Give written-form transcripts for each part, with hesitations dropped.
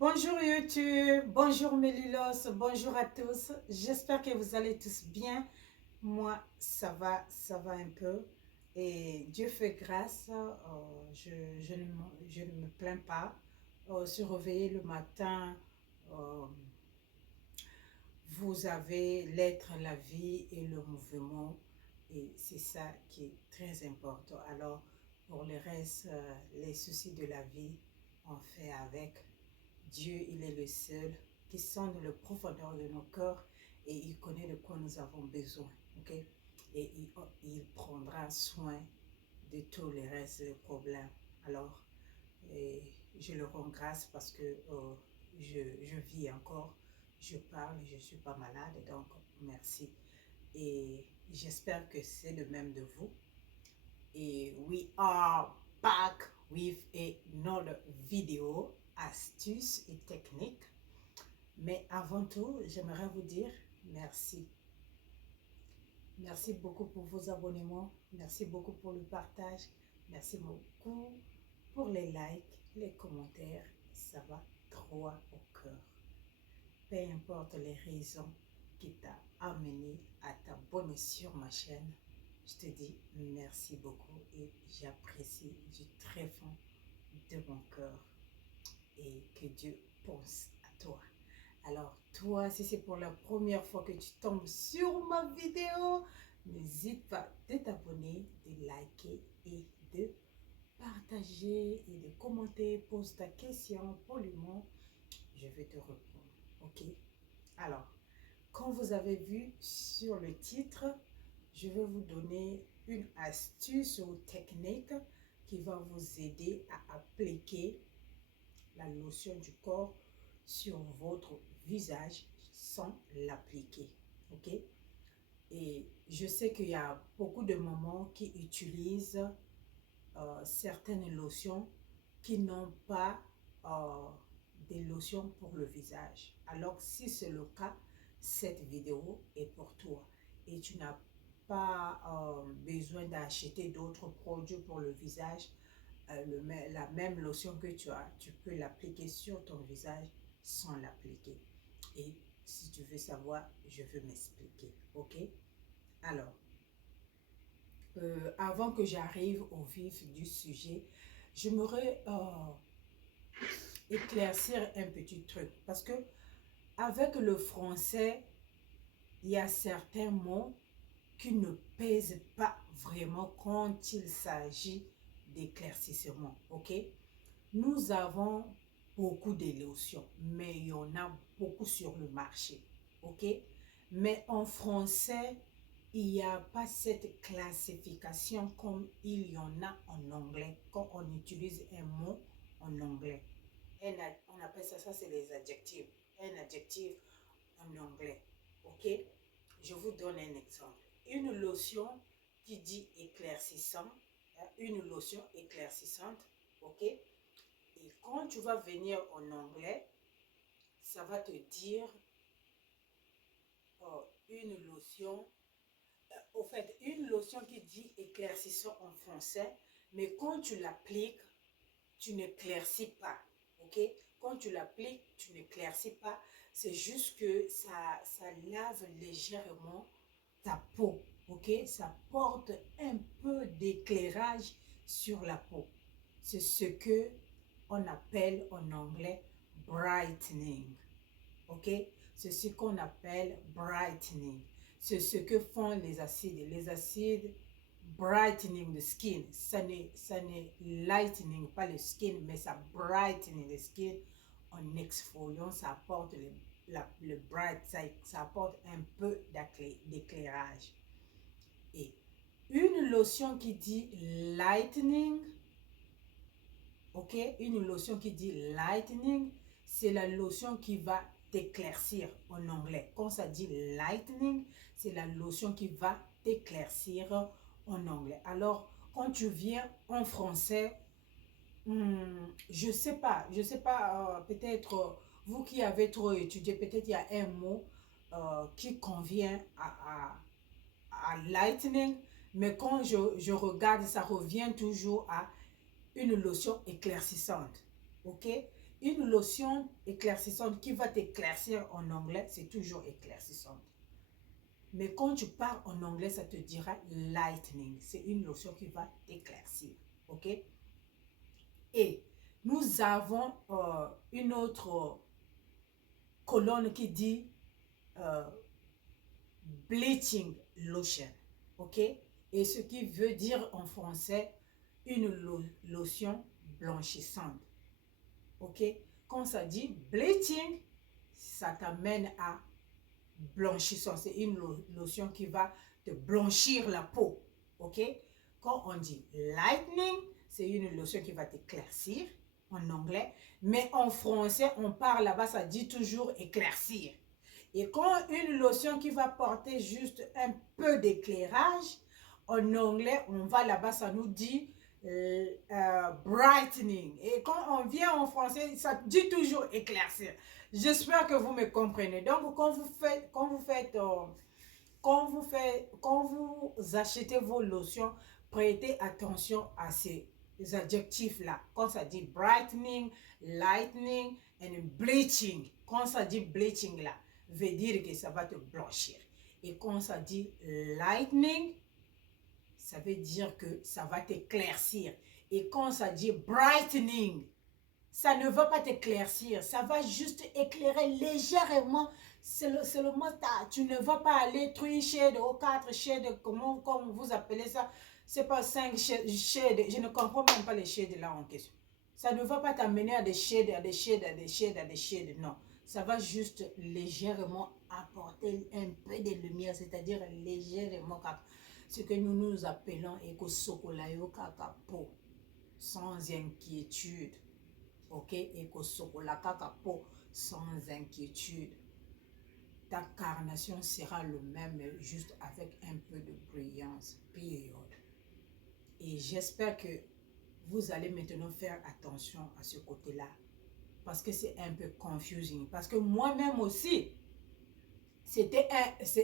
Bonjour YouTube, bonjour mes Lilos, bonjour à tous. J'espère que vous allez tous bien. Moi, ça va un peu. Et Dieu fait grâce, je ne me plains pas. Se réveiller le matin, euh, vous avez l'être, la vie et le mouvement. Et c'est ça qui est très important. Alors, pour le reste, les soucis de la vie, on fait avec. Dieu, il est le seul qui sonde le profondeur de nos cœurs et il connaît de quoi nous avons besoin. Ok? Et il prendra soin de tous les restes des problèmes. Alors, je le rends grâce parce que je vis encore, je parle, je ne suis pas malade, donc merci. Et j'espère que c'est le même de vous. Et we are back with another video, astuces et techniques. Mais avant tout, j'aimerais vous dire merci. Merci beaucoup pour vos abonnements. Merci beaucoup pour le partage. Merci beaucoup pour les likes, les commentaires. Ça va droit au cœur. Peu importe les raisons qui t'ont amené à t'abonner sur ma chaîne, je te dis merci beaucoup et j'apprécie du très fond de mon cœur et que Dieu pense à toi. Alors toi, si c'est pour la première fois que tu tombes sur ma vidéo, n'hésite pas de t'abonner, de liker et de partager et de commenter. Pose ta question poliment, je vais te répondre. Ok? Alors, comme vous avez vu sur le titre, je vais vous donner une astuce ou technique qui va vous aider à appliquer la lotion du corps sur votre visage sans l'appliquer. Ok? Et je sais qu'il y a beaucoup de mamans qui utilisent certaines lotions qui n'ont pas euh, des lotions pour le visage. Alors si c'est le cas, cette vidéo est pour toi. Et tu n'as pas besoin d'acheter d'autres produits pour le visage. La même lotion que tu as, tu peux l'appliquer sur ton visage sans l'appliquer. Et si tu veux savoir, je veux m'expliquer. Ok? Alors, avant que j'arrive au vif du sujet, j'aimerais éclaircir un petit truc. Parce que avec le français, il y a certains mots qui ne pèsent pas vraiment quand il s'agit d'éclaircissement. Ok? Nous avons beaucoup d'élotions, mais il y en a beaucoup sur le marché. Ok? Mais en français, il n'y a pas cette classification comme il y en a en anglais, quand on utilise un mot en anglais. On appelle ça c'est les adjectifs. Un adjectif en anglais. Ok? Je vous donne un exemple. Une lotion qui dit éclaircissant, une lotion éclaircissante, ok? Et quand tu vas venir en anglais, ça va te dire une lotion, au fait, une lotion qui dit éclaircissant en français, mais quand tu l'appliques, tu n'éclaircis pas, ok? Quand tu l'appliques, tu n'éclaircis pas, c'est juste que ça lave légèrement ta peau, ok? Ça porte un peu d'éclairage sur la peau. C'est ce que on appelle en anglais brightening, ok? C'est ce qu'on appelle brightening. C'est ce que font les acides. Les acides brightening the skin. Ça n'est lightening pas le skin, mais ça brightening the skin en exfoliant. Ça apporte le bright, ça apporte un peu d'éclairage. Et une lotion qui dit lightening, ok, une lotion qui dit lightening, c'est la lotion qui va t'éclaircir en anglais. Quand ça dit lightening, c'est la lotion qui va t'éclaircir en anglais. Alors, quand tu viens en français, je sais pas, peut-être vous qui avez trop étudié, peut-être il y a un mot qui convient à lightning, mais quand je regarde, ça revient toujours à une lotion éclaircissante, ok? une lotion éclaircissante qui va t'éclaircir en anglais, c'est toujours éclaircissante. Mais quand tu parles en anglais, ça te dira lightening. C'est une lotion qui va t'éclaircir. OK? Et nous avons une autre colonne qui dit euh, bleaching lotion. OK? Et ce qui veut dire en français une lotion blanchissante. OK? Quand ça dit bleaching, ça t'amène à blanchissant. C'est une lotion qui va te blanchir la peau. OK? Quand on dit lightening, c'est une lotion qui va t'éclaircir en anglais. Mais en français, on parle là-bas, ça dit toujours éclaircir. Et quand une lotion qui va porter juste un peu d'éclairage, en anglais, on va là-bas, ça nous dit brightening. Et quand on vient en français, ça dit toujours éclaircir. J'espère que vous me comprenez. Donc, quand vous achetez vos lotions, prêtez attention à ces adjectifs-là. Quand ça dit brightening, lightening and bleaching. Quand ça dit bleaching là, veut dire que ça va te blanchir. Et quand ça dit lightening, ça veut dire que ça va t'éclaircir. Et quand ça dit brightening, ça ne va pas t'éclaircir, ça va juste éclairer légèrement. C'est le mot, tu ne vas pas aller 3 shades ou 4 shades, comment vous appelez ça. C'est pas 5 shades, je ne comprends même pas les shades là en question. Ça ne va pas t'amener à des shades, à des shades, à des shades, à des shades, non. Ça va juste légèrement apporter un peu de lumière, c'est-à-dire légèrement, ce que nous appelons éco-sokolayo kakapo, sans inquiétude. OK? Éco-sokola kakapo, sans inquiétude. Ta carnation sera le même, juste avec un peu de brillance. Période. Et j'espère que vous allez maintenant faire attention à ce côté-là. Parce que c'est un peu confusing. Parce que moi-même aussi,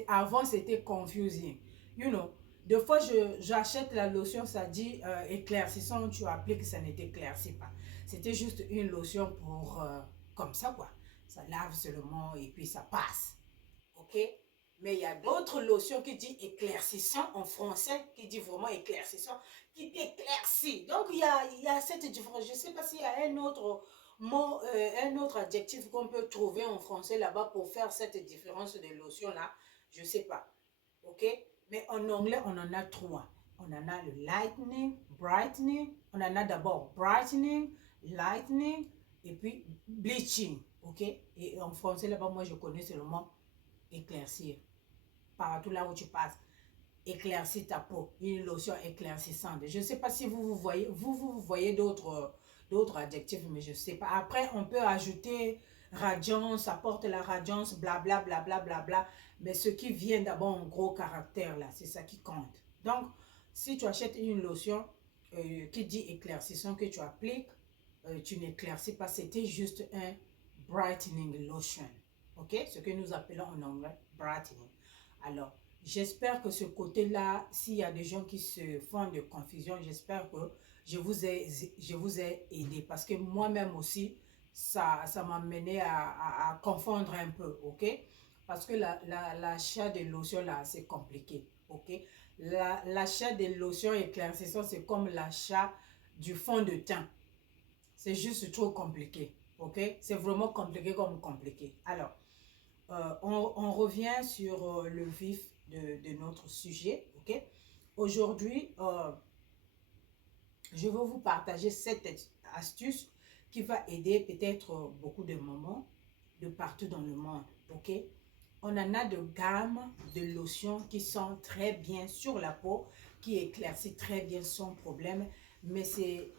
avant c'était confusing. You know, des fois j'achète la lotion, ça dit éclaircissant, tu appliques, ça ne t'éclaircit pas. C'était juste une lotion pour comme ça quoi. Ça lave seulement et puis ça passe. OK? Mais il y a d'autres lotions qui disent éclaircissant en français, qui dit vraiment éclaircissant, qui t'éclaircit. Donc il y a cette différence. Je ne sais pas s'il y a un autre mot, un autre adjectif qu'on peut trouver en français là-bas pour faire cette différence de lotion là. Je ne sais pas. OK? Mais en anglais, on en a 3. On en a le lightening, brightening. On en a d'abord brightening, lightening et puis bleaching. OK? Et en français là-bas, moi je connais seulement éclaircir. Partout là où tu passes, éclaircir ta peau, une lotion éclaircissante. Je ne sais pas si vous voyez d'autres adjectifs, mais je ne sais pas. Après, on peut ajouter radiance, apporte la radiance, blabla, blabla, blabla. Mais ce qui vient d'abord en gros caractère, là, c'est ça qui compte. Donc, si tu achètes une lotion qui dit éclaircissant que tu appliques, tu n'éclaircis pas, c'était juste un brightening lotion. OK? Ce que nous appelons en anglais brightening. Alors, j'espère que ce côté-là, s'il y a des gens qui se font de confusion, j'espère que je vous ai aidé. Parce que moi-même aussi, ça m'a mené à confondre un peu. OK? Parce que l'achat de lotions, là, c'est compliqué. OK? L'achat de lotions éclaircissantes, c'est comme l'achat du fond de teint. C'est juste trop compliqué. OK? C'est vraiment compliqué comme compliqué. Alors, on revient sur le vif de notre sujet. OK? Aujourd'hui, je vais vous partager cette astuce qui va aider peut-être beaucoup de mamans de partout dans le monde. OK? On en a de gammes de lotions qui sont très bien sur la peau, qui éclaircissent très bien sans problème. Mais c'est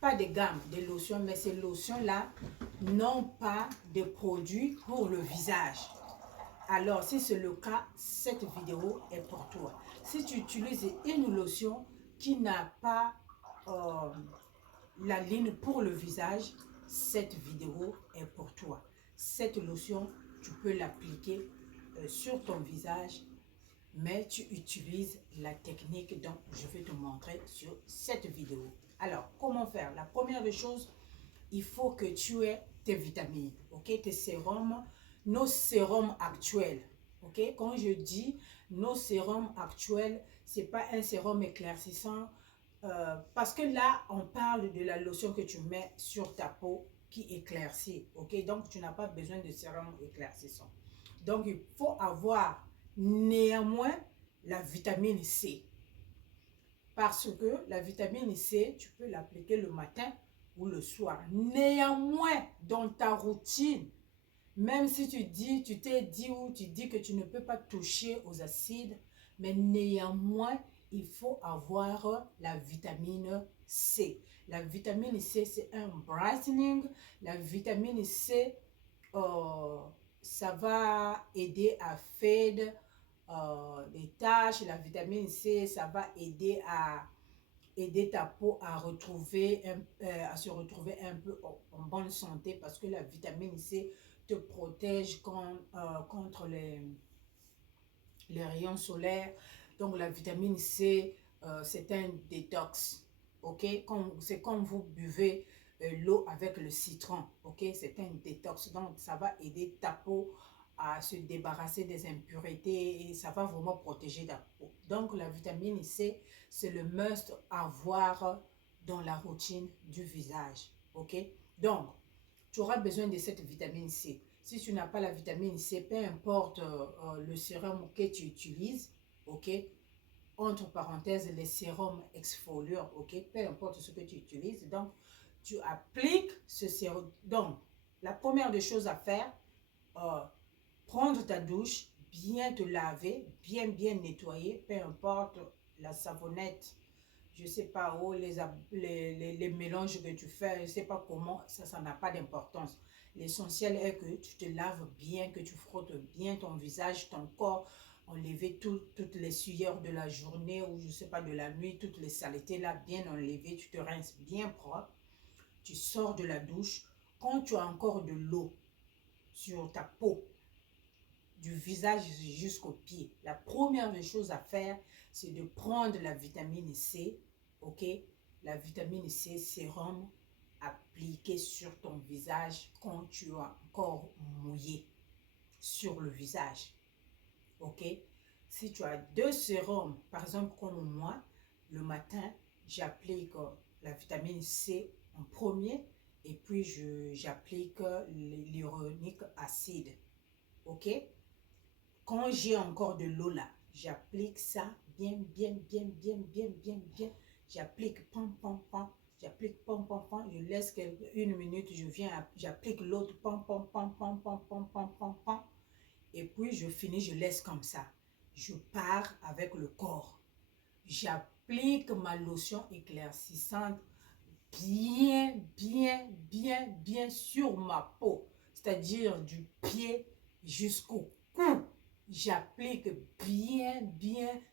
pas des gammes de lotions, mais ces lotions-là n'ont pas de produits pour le visage. Alors, si c'est le cas, cette vidéo est pour toi. Si tu utilises une lotion qui n'a pas la ligne pour le visage, cette vidéo est pour toi. Cette lotion, tu peux l'appliquer sur ton visage, mais tu utilises la technique dont je vais te montrer sur cette vidéo. Alors, comment faire? La première des choses, il faut que tu aies tes vitamines, ok? Tes sérums, nos sérums actuels, ok? Quand je dis nos sérums actuels, c'est pas un sérum éclaircissant, parce que là, on parle de la lotion que tu mets sur ta peau qui éclaircit, ok? Donc, tu n'as pas besoin de sérum éclaircissant. Donc, il faut avoir néanmoins la vitamine C. Parce que la vitamine C, tu peux l'appliquer le matin ou le soir. Néanmoins, dans ta routine, même si tu t'es dit ou tu dis que tu ne peux pas toucher aux acides, mais néanmoins, il faut avoir la vitamine C. La vitamine C, c'est un brightening. La vitamine C, euh, ça va aider à fade les taches. La vitamine C, ça va aider ta peau à à se retrouver un peu en bonne santé, parce que la vitamine C te protège contre les rayons solaires. Donc la vitamine C, c'est un détox, ok? C'est comme vous buvez l'eau avec le citron, ok? C'est un détox, donc ça va aider ta peau à se débarrasser des impuretés et ça va vraiment protéger ta peau. Donc la vitamine C, c'est le must à avoir dans la routine du visage, ok? Donc, tu auras besoin de cette vitamine C. Si tu n'as pas la vitamine C, peu importe le sérum que tu utilises, ok? Entre parenthèses, les sérums exfoliants, ok? Peu importe ce que tu utilises, donc tu appliques ce sérum. Donc, la première des choses à faire, euh, prendre ta douche, bien te laver, bien nettoyer, peu importe la savonnette, je ne sais pas où, les mélanges que tu fais, je ne sais pas comment, ça n'a pas d'importance. L'essentiel est que tu te laves bien, que tu frottes bien ton visage, ton corps, enlever toutes les sueurs de la journée ou je ne sais pas de la nuit, toutes les saletés là, bien enlevées, tu te rinces bien propre, tu sors de la douche. Quand tu as encore de l'eau sur ta peau, du visage jusqu'aux pieds, la première des choses à faire, c'est de prendre la vitamine C, ok? La vitamine C sérum appliqué sur ton visage quand tu as encore mouillé sur le visage, ok? Si tu as deux sérums, par exemple comme moi, le matin, j'applique la vitamine C en premier et puis j'applique l'hyaluronique acide, ok? Quand j'ai encore de l'eau là, j'applique ça bien. J'applique pam. J'applique pam. Je laisse une minute, je viens, j'applique l'autre pam. Et puis je finis, je laisse comme ça. Je pars avec le corps. J'applique ma lotion éclaircissante bien sur ma peau. C'est-à-dire du pied jusqu'au cou. J'applique bien,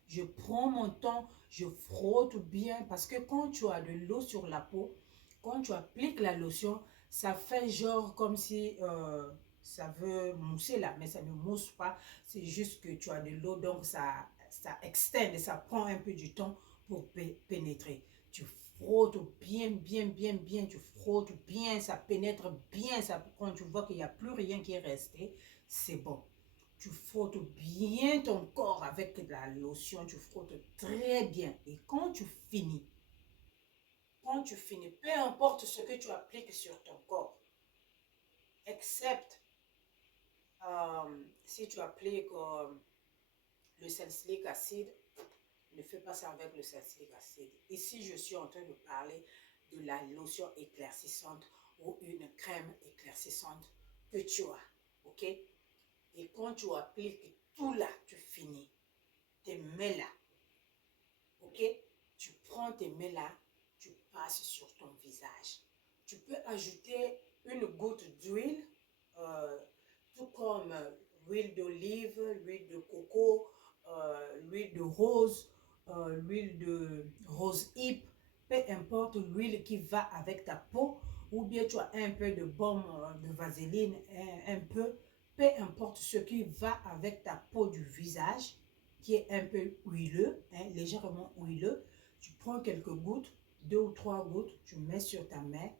je prends mon temps, je frotte bien parce que quand tu as de l'eau sur la peau, quand tu appliques la lotion, ça fait genre comme si ça veut mousser là, mais ça ne mousse pas, c'est juste que tu as de l'eau, donc ça extend, ça prend un peu du temps pour pénétrer. Tu frottes bien, tu frottes bien, ça pénètre bien, ça, quand tu vois qu'il n'y a plus rien qui est resté, c'est bon. Tu frottes bien ton corps avec la lotion, tu frottes très bien. Et quand tu finis, peu importe ce que tu appliques sur ton corps, excepte si tu appliques le salicylique acide, ne fais pas ça avec le salicylique acide. Ici, je suis en train de parler de la lotion éclaircissante ou une crème éclaircissante que tu as, ok? Et quand tu appliques tout là, tu finis. Tes mains là, ok? Tu prends tes mains là, tu passes sur ton visage. Tu peux ajouter une goutte d'huile, tout comme l'huile d'olive, l'huile de coco, l'huile de rose, l'huile de rose hip, peu importe l'huile qui va avec ta peau, ou bien tu as un peu de baume de vaseline, un peu, peu importe ce qui va avec ta peau du visage, qui est un peu huileux, hein, légèrement huileux, tu prends quelques gouttes, 2 ou 3 gouttes, tu mets sur ta main,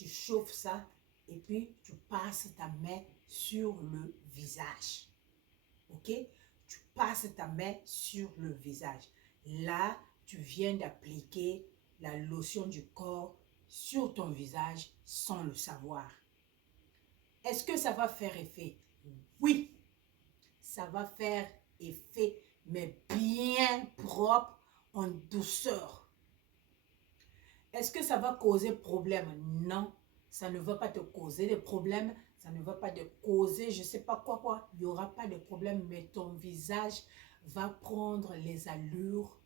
Tu chauffes ça et puis tu passes ta main sur le visage. Ok? Tu passes ta main sur le visage. Là, tu viens d'appliquer la lotion du corps sur ton visage sans le savoir. Est-ce que ça va faire effet? Oui, ça va faire effet, mais bien propre, en douceur. Est-ce que ça va causer problème? Non, ça ne va pas te causer de problème, ça ne va pas te causer je ne sais pas quoi. Il n'y aura pas de problème, mais ton visage va prendre les allures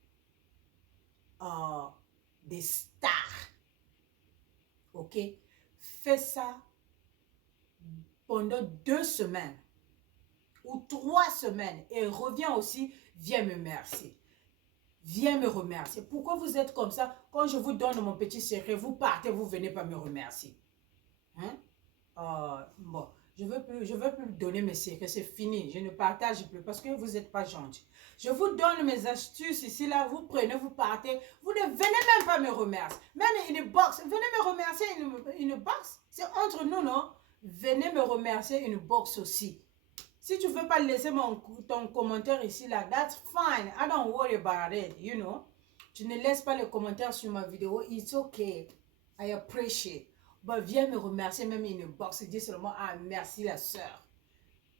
des stars. Ok? Fais ça pendant 2 semaines ou 3 semaines et reviens aussi, viens me remercier. Viens me remercier. Pourquoi vous êtes comme ça? Quand je vous donne mon petit secret, vous partez, vous venez pas me remercier. Hein? Bon, je veux plus donner mes secrets, c'est fini. Je ne partage plus parce que vous n'êtes pas gentil. Je vous donne mes astuces ici, là, vous prenez, vous partez. Vous ne venez même pas me remercier. Même une box, venez me remercier une box. C'est entre nous, non? Venez me remercier une box aussi. Si tu ne veux pas laisser ton commentaire ici, là, that's fine. I don't worry about it, you know. Tu ne laisses pas le commentaire sur ma vidéo, it's okay. I appreciate. Bah, viens me remercier même une box. Dis seulement, ah, merci la soeur.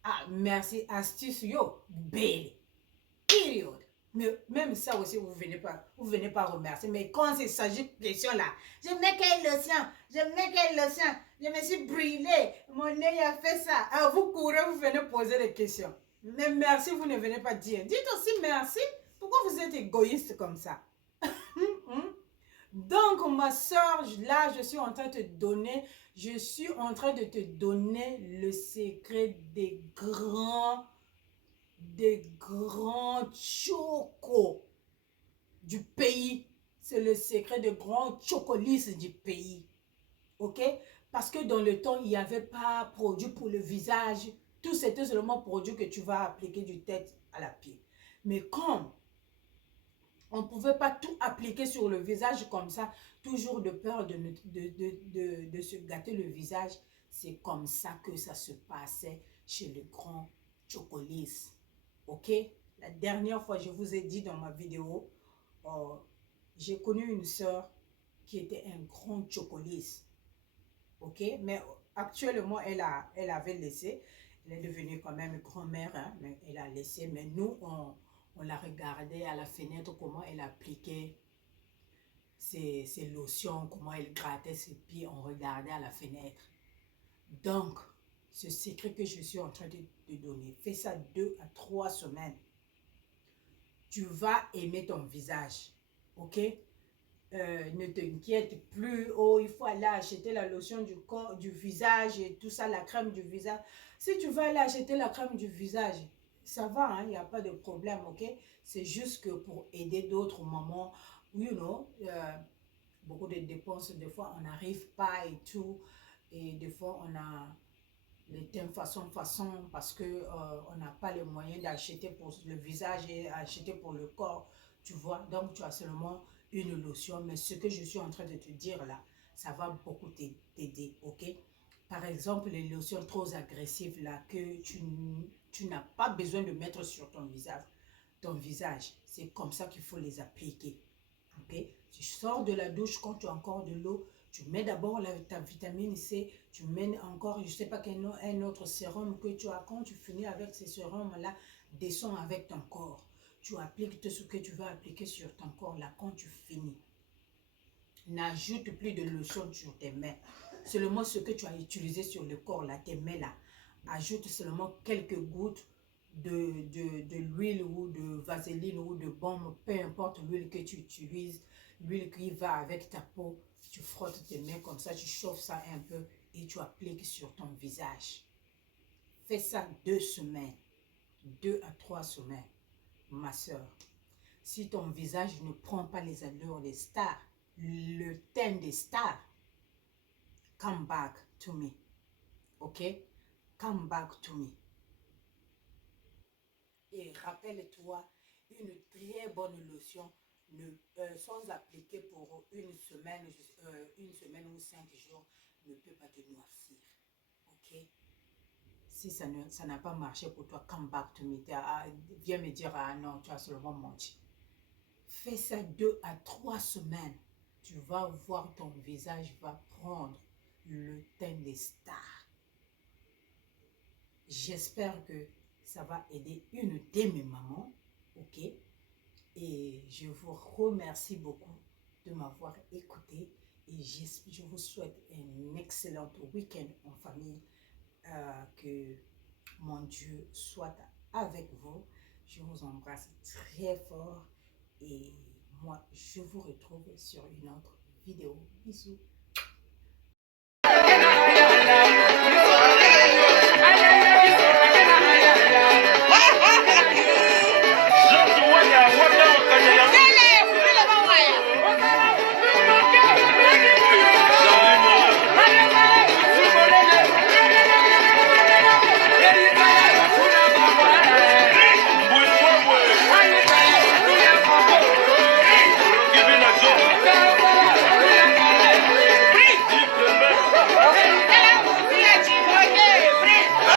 Ah, merci, astuce, yo, belle. Period. Mais même ça aussi, vous venez pas remercier. Mais quand il s'agit de question là, je mets quelle lotion, je me suis brûlée, mon nez a fait ça. Alors vous courez, vous venez poser des questions. Mais merci, vous ne venez pas dire. Dites aussi merci. Pourquoi vous êtes égoïste comme ça? Donc, ma soeur, là, je suis en train de te donner le secret des grands chocos du pays. C'est le secret des grands chocolis du pays. Ok? Parce que dans le temps, il n'y avait pas produit pour le visage. Tout c'était seulement produit que tu vas appliquer du tête à la pied. Mais comme on ne pouvait pas tout appliquer sur le visage comme ça, toujours de peur de se gâter le visage, c'est comme ça que ça se passait chez le grand chocolis. Ok? La dernière fois, je vous ai dit dans ma vidéo, j'ai connu une sœur qui était un grand chocolis. Ok? Mais actuellement, elle avait laissé. Elle est devenue quand même grand-mère, hein, mais elle a laissé. Mais nous, on la regardait à la fenêtre, comment elle appliquait ses lotions, comment elle grattait ses pieds. On regardait à la fenêtre. Donc, ce secret que je suis en train de te donner, fais ça 2 à 3 semaines. Tu vas aimer ton visage. Ok? Ne t'inquiète plus, oh, il faut aller acheter la lotion du corps, du visage et tout ça, la crème du visage. Si tu vas aller acheter la crème du visage, ça va, hein, il n'y a pas de problème, ok? C'est juste que pour aider d'autres mamans, you know, beaucoup de dépenses, des fois on n'arrive pas et tout, et des fois on a les thèmes façon parce que on n'a pas les moyens d'acheter pour le visage et acheter pour le corps, tu vois. Donc tu as seulement une lotion, mais ce que je suis en train de te dire là, ça va beaucoup t'aider, ok? Par exemple, les lotions trop agressives là que tu n'as pas besoin de mettre sur ton visage, c'est comme ça qu'il faut les appliquer, ok? Tu sors de la douche quand tu as encore de l'eau, tu mets d'abord ta vitamine C, tu mets encore, je ne sais pas un autre sérum que tu as. Quand tu finis avec ces sérums-là, descends avec ton corps. Tu appliques tout ce que tu vas appliquer sur ton corps là quand tu finis. N'ajoute plus de lotion sur tes mains. Seulement ce que tu as utilisé sur le corps là, tes mains là. Ajoute seulement quelques gouttes de l'huile ou de vaseline ou de baume, peu importe l'huile que tu utilises, l'huile qui va avec ta peau. Tu frottes tes mains comme ça, tu chauffes ça un peu et tu appliques sur ton visage. Fais ça 2 semaines, 2 à 3 semaines, ma soeur. Si ton visage ne prend pas les allures des stars, le teint des stars, come back to me. Ok? Come back to me. Et rappelle-toi, une très bonne lotion sans appliquer pour une semaine ou 5 jours, ne peut pas te noircir. Ok? Si ça n'a pas marché pour toi, come back to me. Viens me dire, ah non, tu as seulement menti. Fais ça 2 à 3 semaines. Tu vas voir ton visage va prendre le teint des stars. J'espère que ça va aider une de mes mamans. Ok? Et je vous remercie beaucoup de m'avoir écouté. Et je vous souhaite un excellent week-end en famille. Que mon Dieu soit avec vous. Je vous embrasse très fort. Et moi, je vous retrouve sur une autre vidéo. Bisous.